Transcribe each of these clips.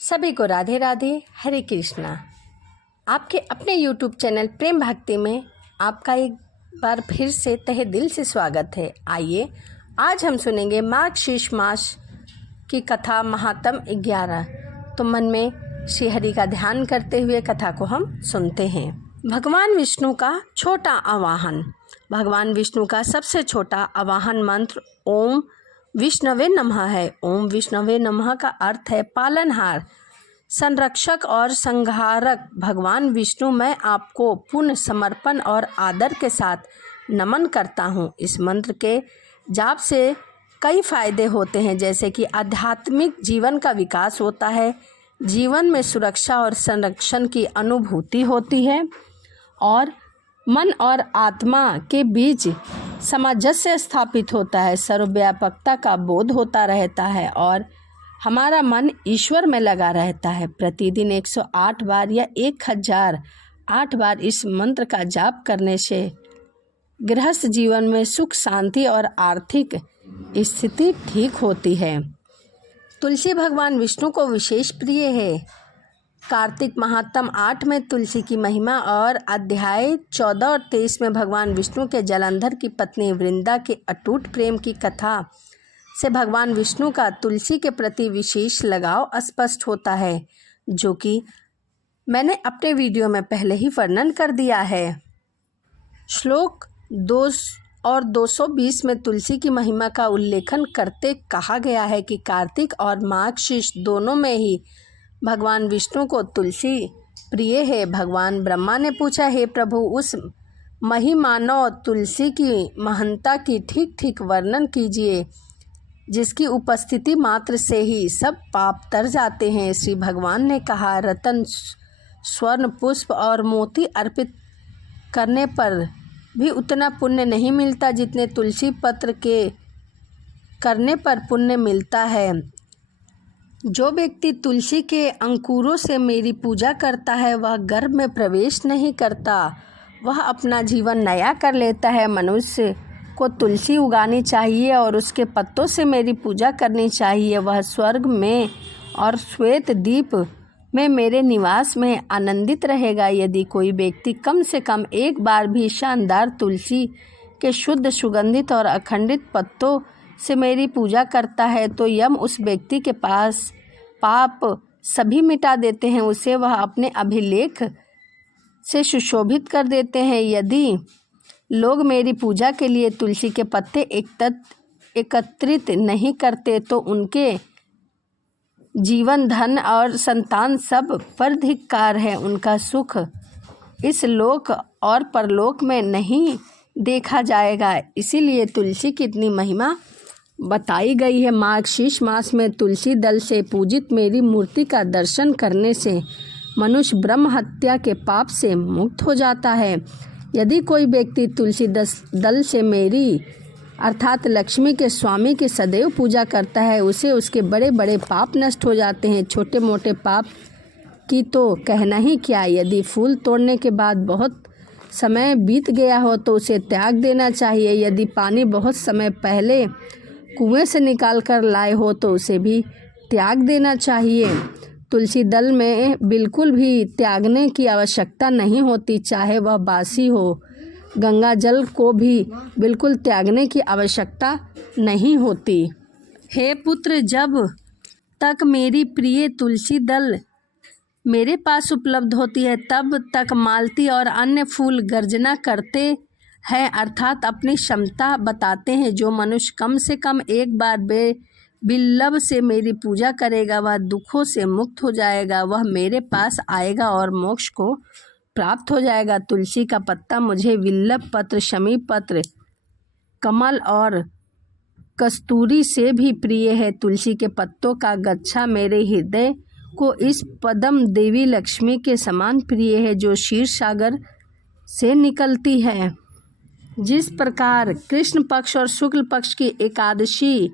सभी को राधे राधे, हरे कृष्णा। आपके अपने YouTube चैनल प्रेम भक्ति में आपका एक बार फिर से तहे दिल से स्वागत है। आइए आज हम सुनेंगे मार्गशीर्ष मास की कथा महात्म 11। तो मन में श्री हरि का ध्यान करते हुए कथा को हम सुनते हैं। भगवान विष्णु का छोटा आवाहन। भगवान विष्णु का सबसे छोटा आवाहन मंत्र ओम विष्णवे नमः है। ओम विष्णवे नमः का अर्थ है पालनहार, संरक्षक और संहारक। भगवान विष्णु, मैं आपको पूर्ण समर्पण और आदर के साथ नमन करता हूँ। इस मंत्र के जाप से कई फायदे होते हैं, जैसे कि आध्यात्मिक जीवन का विकास होता है, जीवन में सुरक्षा और संरक्षण की अनुभूति होती है और मन और आत्मा के बीच सामंजस्य स्थापित होता है, सर्वव्यापकता का बोध होता रहता है और हमारा मन ईश्वर में लगा रहता है। प्रतिदिन 108 बार या 1008 बार इस मंत्र का जाप करने से गृहस्थ जीवन में सुख, शांति और आर्थिक स्थिति ठीक होती है। तुलसी भगवान विष्णु को विशेष प्रिय है। कार्तिक महात्म 8 में तुलसी की महिमा और अध्याय 14 और 23 में भगवान विष्णु के जलंधर की पत्नी वृंदा के अटूट प्रेम की कथा से भगवान विष्णु का तुलसी के प्रति विशेष लगाव स्पष्ट होता है, जो कि मैंने अपने वीडियो में पहले ही वर्णन कर दिया है। श्लोक 2 और 220 में तुलसी की महिमा का उल्लेखन करते कहा गया है कि कार्तिक और मार्गशीर्ष दोनों में ही भगवान विष्णु को तुलसी प्रिय है। भगवान ब्रह्मा ने पूछा, हे प्रभु, उस महिमानव तुलसी की महानता की ठीक ठीक वर्णन कीजिए, जिसकी उपस्थिति मात्र से ही सब पाप तर जाते हैं। श्री भगवान ने कहा, रतन, स्वर्ण, पुष्प और मोती अर्पित करने पर भी उतना पुण्य नहीं मिलता जितने तुलसी पत्र के करने पर पुण्य मिलता है। जो व्यक्ति तुलसी के अंकुरों से मेरी पूजा करता है वह गर्भ में प्रवेश नहीं करता, वह अपना जीवन नया कर लेता है। मनुष्य को तुलसी उगानी चाहिए और उसके पत्तों से मेरी पूजा करनी चाहिए। वह स्वर्ग में और श्वेत दीप में मेरे निवास में आनंदित रहेगा। यदि कोई व्यक्ति कम से कम एक बार भी शानदार तुलसी के शुद्ध, सुगंधित और अखंडित पत्तों से मेरी पूजा करता है तो यम उस व्यक्ति के पास पाप सभी मिटा देते हैं, उसे वह अपने अभिलेख से सुशोभित कर देते हैं। यदि लोग मेरी पूजा के लिए तुलसी के पत्ते एकत्रित नहीं करते तो उनके जीवन, धन और संतान सब पर धिक्कार है। उनका सुख इस लोक और परलोक में नहीं देखा जाएगा। इसीलिए तुलसी की इतनी महिमा बताई गई है। मार्गशीर्ष मास में तुलसी दल से पूजित मेरी मूर्ति का दर्शन करने से मनुष्य ब्रह्म हत्या के पाप से मुक्त हो जाता है। यदि कोई व्यक्ति तुलसी दल से मेरी अर्थात लक्ष्मी के स्वामी की सदैव पूजा करता है, उसे उसके बड़े बड़े पाप नष्ट हो जाते हैं। छोटे मोटे पाप की तो कहना ही क्या। यदि फूल तोड़ने के बाद बहुत समय बीत गया हो तो उसे त्याग देना चाहिए। यदि पानी बहुत समय पहले कुएं से निकाल कर लाए हो तो उसे भी त्याग देना चाहिए। तुलसी दल में बिल्कुल भी त्यागने की आवश्यकता नहीं होती, चाहे वह बासी हो। गंगा जल को भी बिल्कुल त्यागने की आवश्यकता नहीं होती। हे पुत्र, जब तक मेरी प्रिय तुलसी दल मेरे पास उपलब्ध होती है तब तक मालती और अन्य फूल गर्जना करते हैं, अर्थात अपनी क्षमता बताते हैं। जो मनुष्य कम से कम एक बार बिल्लभ से मेरी पूजा करेगा वह दुखों से मुक्त हो जाएगा, वह मेरे पास आएगा और मोक्ष को प्राप्त हो जाएगा। तुलसी का पत्ता मुझे बिल्लभ पत्र, शमी पत्र, कमल और कस्तूरी से भी प्रिय है। तुलसी के पत्तों का गच्छा मेरे हृदय को इस पद्म देवी लक्ष्मी के समान प्रिय है, जो क्षीर सागर से निकलती है। जिस प्रकार कृष्ण पक्ष और शुक्ल पक्ष की एकादशी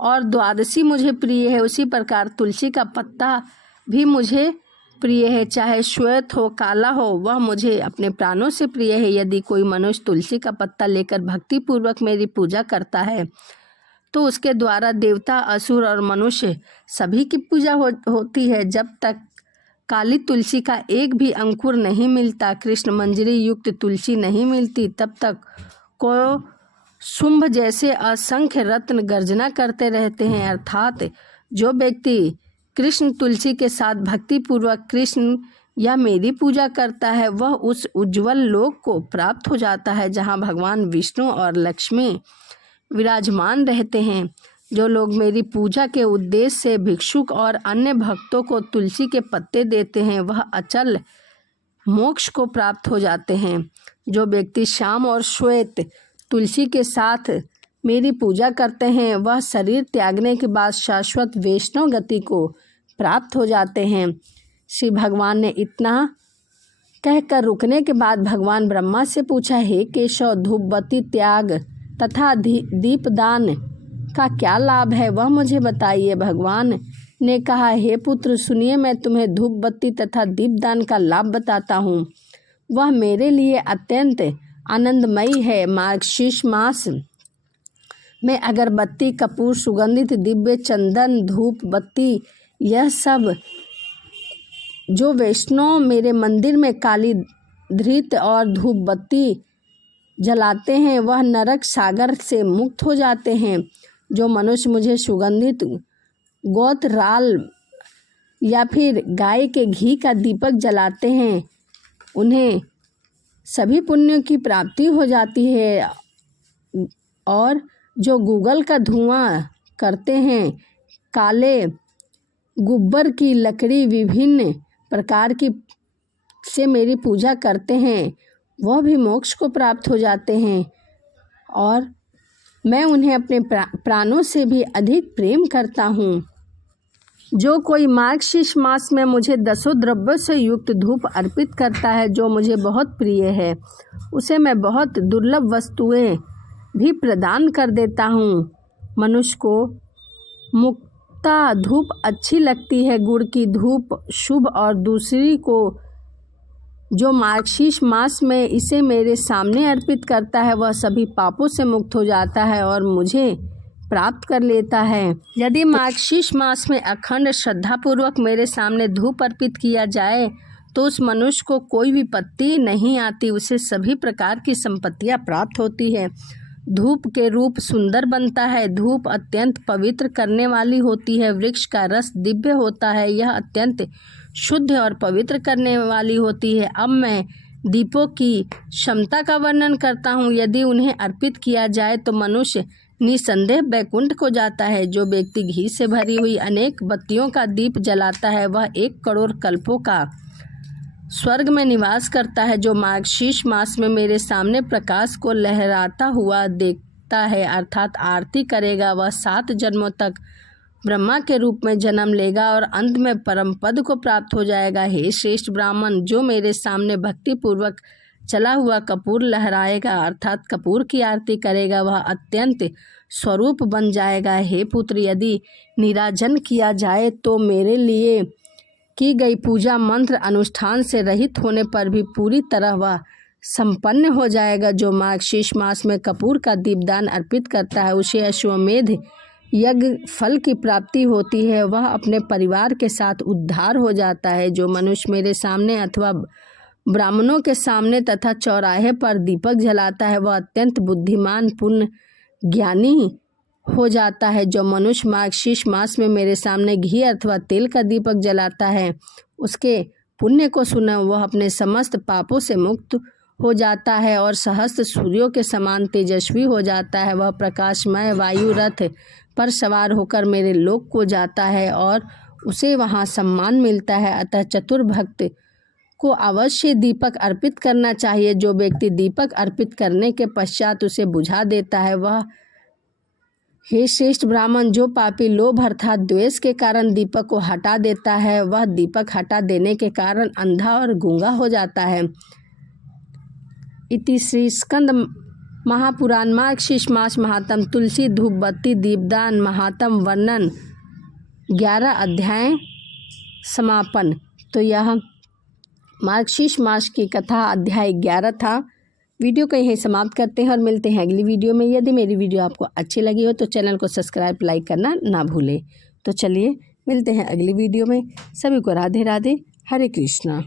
और द्वादशी मुझे प्रिय है, उसी प्रकार तुलसी का पत्ता भी मुझे प्रिय है। चाहे श्वेत हो, काला हो, वह मुझे अपने प्राणों से प्रिय है। यदि कोई मनुष्य तुलसी का पत्ता लेकर भक्ति पूर्वक मेरी पूजा करता है तो उसके द्वारा देवता, असुर और मनुष्य सभी की पूजा होती है। जब तक काली तुलसी का एक भी अंकुर नहीं मिलता, कृष्ण मंजरी युक्त तुलसी नहीं मिलती, तब तक को शुंभ जैसे असंख्य रत्न गर्जना करते रहते हैं। अर्थात जो व्यक्ति कृष्ण तुलसी के साथ भक्ति पूर्वक कृष्ण या मेरी पूजा करता है, वह उस उज्जवल लोक को प्राप्त हो जाता है जहाँ भगवान विष्णु और लक्ष्मी विराजमान रहते हैं। जो लोग मेरी पूजा के उद्देश्य से भिक्षुक और अन्य भक्तों को तुलसी के पत्ते देते हैं, वह अचल मोक्ष को प्राप्त हो जाते हैं। जो व्यक्ति श्याम और श्वेत तुलसी के साथ मेरी पूजा करते हैं, वह शरीर त्यागने के बाद शाश्वत वैष्णव गति को प्राप्त हो जाते हैं। श्री भगवान ने इतना कहकर रुकने के बाद भगवान ब्रह्मा से पूछा, हे केशव, धूप बत्ती त्याग तथा दीपदान का क्या लाभ है, वह मुझे बताइए। भगवान ने कहा, हे पुत्र, सुनिए, मैं तुम्हें धूप बत्ती तथा दीपदान का लाभ बताता हूँ। वह मेरे लिए अत्यंत आनंदमयी है। मार्गशीर्ष मास में अगरबत्ती, कपूर, सुगंधित दिव्य चंदन, धूप बत्ती, यह सब जो वैष्णव मेरे मंदिर में काली धृत और धूप बत्ती जलाते हैं, वह नरक सागर से मुक्त हो जाते हैं। जो मनुष्य मुझे सुगंधित गोत्राल या फिर गाय के घी का दीपक जलाते हैं, उन्हें सभी पुण्यों की प्राप्ति हो जाती है। और जो गूगल का धुआं करते हैं, काले गुब्बर की लकड़ी विभिन्न प्रकार की से मेरी पूजा करते हैं, वह भी मोक्ष को प्राप्त हो जाते हैं। और मैं उन्हें अपने प्राणों से भी अधिक प्रेम करता हूँ। जो कोई मार्गशीर्ष मास में मुझे 10 द्रव्यों से युक्त धूप अर्पित करता है, जो मुझे बहुत प्रिय है, उसे मैं बहुत दुर्लभ वस्तुएं भी प्रदान कर देता हूँ। मनुष्य को मुक्ता धूप अच्छी लगती है, गुड़ की धूप शुभ, और दूसरी को जो मार्गशीर्ष मास में इसे मेरे सामने अर्पित करता है, वह सभी पापों से मुक्त हो जाता है और मुझे प्राप्त कर लेता है। यदि मार्गशीर्ष मास में अखंड श्रद्धापूर्वक मेरे सामने धूप अर्पित किया जाए, तो उस मनुष्य को कोई विपत्ति नहीं आती, उसे सभी प्रकार की संपत्तियां प्राप्त होती है। धूप के रूप सुंदर बनता है। धूप अत्यंत पवित्र करने वाली होती है। वृक्ष का रस दिव्य होता है, यह अत्यंत शुद्ध और पवित्र करने वाली होती है। अब मैं दीपों की क्षमता का वर्णन करता हूँ। यदि उन्हें अर्पित किया जाए तो मनुष्य निसंदेह बैकुंठ को जाता है। जो व्यक्ति घी से भरी हुई अनेक बत्तियों का दीप जलाता है, वह 1 करोड़ कल्पों का स्वर्ग में निवास करता है। जो मार्गशीर्ष मास में मेरे सामने प्रकाश को लहराता हुआ देखता है, अर्थात आरती करेगा, वह 7 जन्मों तक ब्रह्मा के रूप में जन्म लेगा और अंत में परम पद को प्राप्त हो जाएगा। हे श्रेष्ठ ब्राह्मण, जो मेरे सामने भक्ति पूर्वक चला हुआ कपूर लहराएगा, अर्थात कपूर की आरती करेगा, वह अत्यंत स्वरूप बन जाएगा। हे पुत्र, यदि निराजन किया जाए तो मेरे लिए की गई पूजा मंत्र अनुष्ठान से रहित होने पर भी पूरी तरह वह संपन्न हो जाएगा। जो मार्गशीर्ष मास में कपूर का दीपदान अर्पित करता है, उसे अश्वमेध यज्ञ फल की प्राप्ति होती है। वह अपने परिवार के साथ उद्धार हो जाता है। जो मनुष्य मेरे सामने अथवा ब्राह्मणों के सामने तथा चौराहे पर दीपक जलाता है, वह अत्यंत बुद्धिमान पुण्य ज्ञानी हो जाता है। जो मनुष्य मार्गशीर्ष मास में मेरे सामने घी अथवा तेल का दीपक जलाता है, उसके पुण्य को सुना वह अपने समस्त पापों से मुक्त हो जाता है और सहस्त्र सूर्यों के समान तेजस्वी हो जाता है। वह प्रकाशमय वायु रथ पर सवार होकर मेरे लोक को जाता है और उसे वहाँ सम्मान मिलता है। अतः चतुर भक्त को अवश्य दीपक अर्पित करना चाहिए। जो व्यक्ति दीपक अर्पित करने के पश्चात उसे बुझा देता है, वह हे श्रेष्ठ ब्राह्मण, जो पापी लोभ अर्थात द्वेष के कारण दीपक को हटा देता है, वह दीपक हटा देने के कारण अंधा और गूंगा हो जाता है। इति श्री स्कंद महापुराण मार्गशीर्ष मास महात्म तुलसी धूप बत्ती दीपदान महात्म वर्णन 11 अध्याय समापन। तो यह मार्गशीर्ष मास की कथा अध्याय 11 था। वीडियो को यहीं समाप्त करते हैं और मिलते हैं अगली वीडियो में। यदि मेरी वीडियो आपको अच्छी लगी हो तो चैनल को सब्सक्राइब लाइक करना ना भूलें। तो चलिए मिलते हैं अगली वीडियो में। सभी को राधे राधे, हरे कृष्णा।